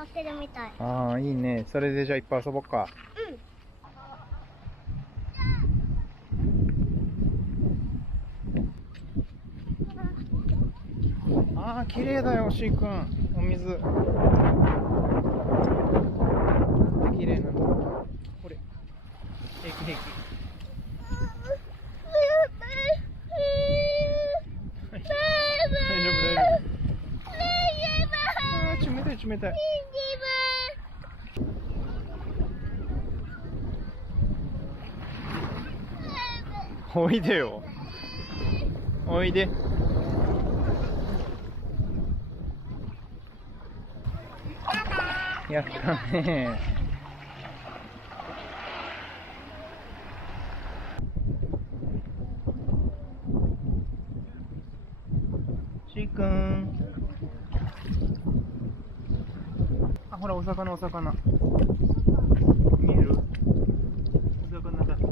乗ってるみたい。ああ、いいね。それでじゃあいっぱい遊ぼっか。ああ、綺麗だよ、しーくん。お水。なんて綺麗なんだ。これ。平気平気。大丈夫大丈夫。ああ、冷たい冷たい。おいでよ。おいで。やったね。しーくん。あ、ほら、お魚お魚。見える？お魚だ。お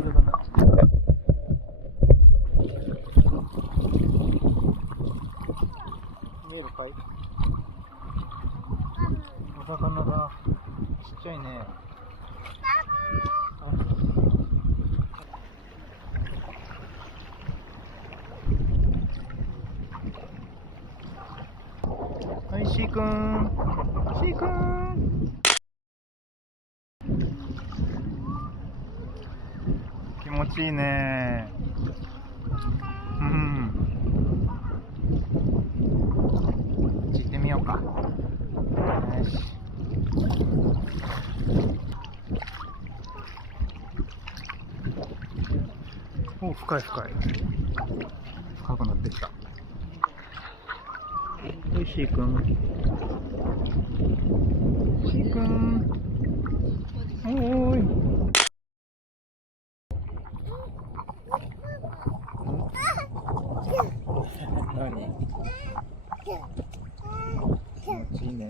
魚。見えるかい？お魚だ。ちっちゃいね。はい、しーくん。しーくん。気持ちいいね。うん。行ってみようか。よし。お、深い深い。深くなってきた。おいしーくん。しーくん。おーい。何？気持ちいいね。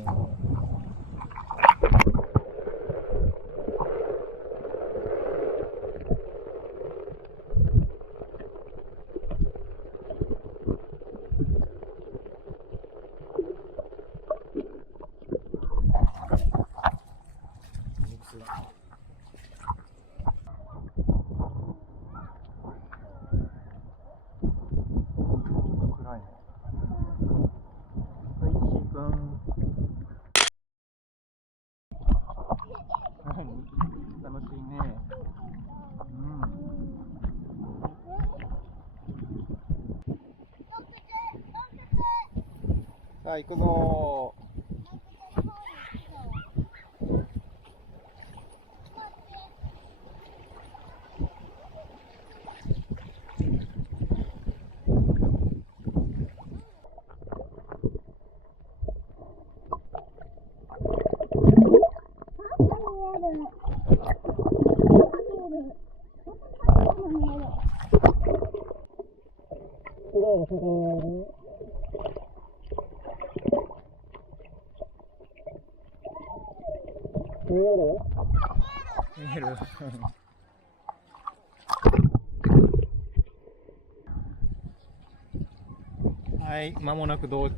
暗いね。はい、しーくん。何？楽しいね。うん。さあ、行くぞー。見える？見える。はい、まもなく洞窟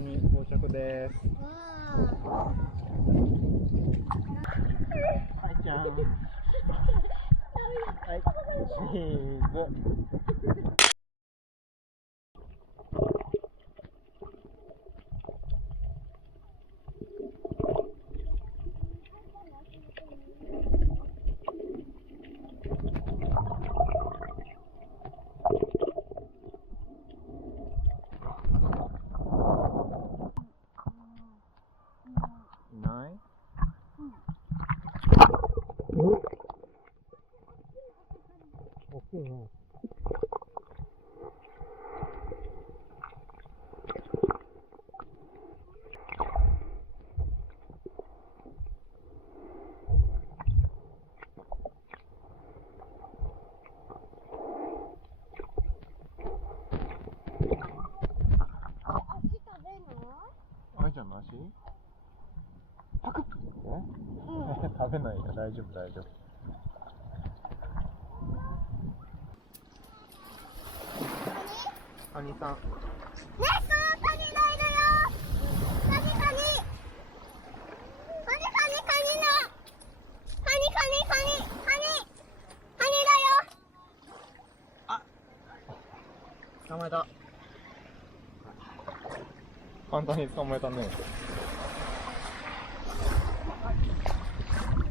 に到着です。はいちゃん。はい、チーズ。いない？大きいね。あれじゃなし？パクッとね。食べないよ、大丈夫大丈夫。カニさん。ね、そのカニがいるよ。カニカニ。簡単に捕まえたね。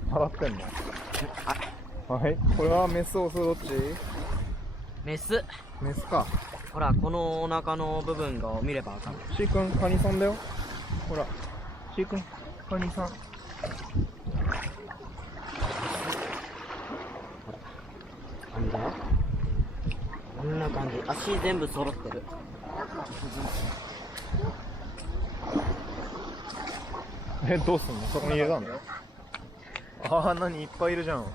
払ってんの？はい。これはメスオスどっち？メス。メスか。ほら、このお腹の部分が見ればわかる。シー君、カニさんだよ。ほら。シー君、カニさん。なんだ？こんな感じ。足全部揃ってる。どうすんの？そこに入れたの？ああ、何いっぱいいるじゃん。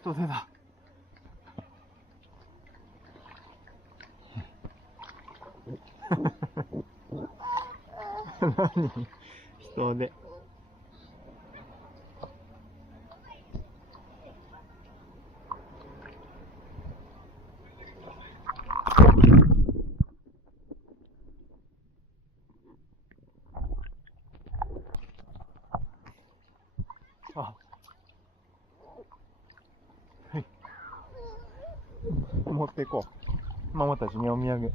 人手だ。何？人手。あ、はい。持っていこう。ママたちにお土産。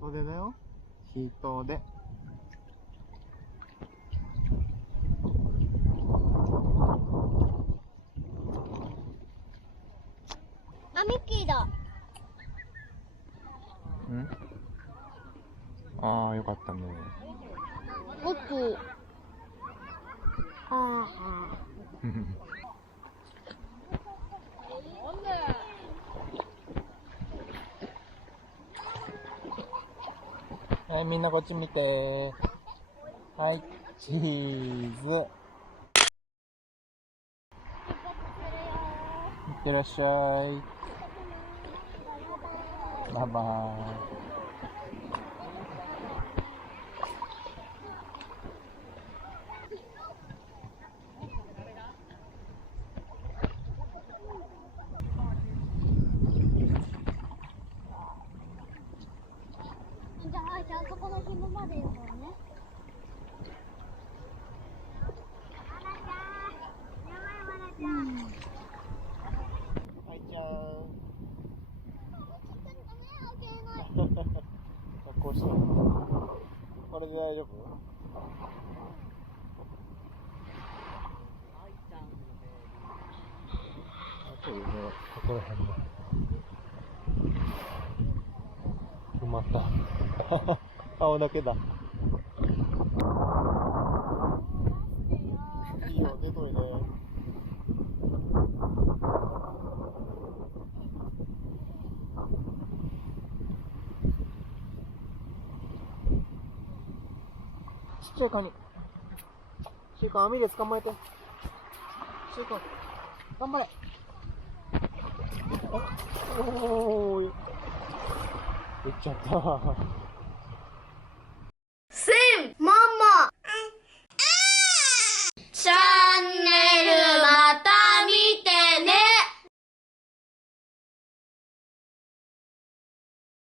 人手だよ。人手。あ、ミッキーだ。ん？ああ、よかったね。ミッキー。ああ。はい、みんなこっち見て。はい、チーズ。いってらっしゃい。バイバーイ。じゃあそこの紐まで行こうね。はいちゃん。こうして。これで大丈夫？そうね、ここら辺ね。埋まった。顔だけだ。いいよ、出といで。ちっちゃいカニ。シー君、網で捕まえて。シー君、頑張れ。おーい。いっちゃった。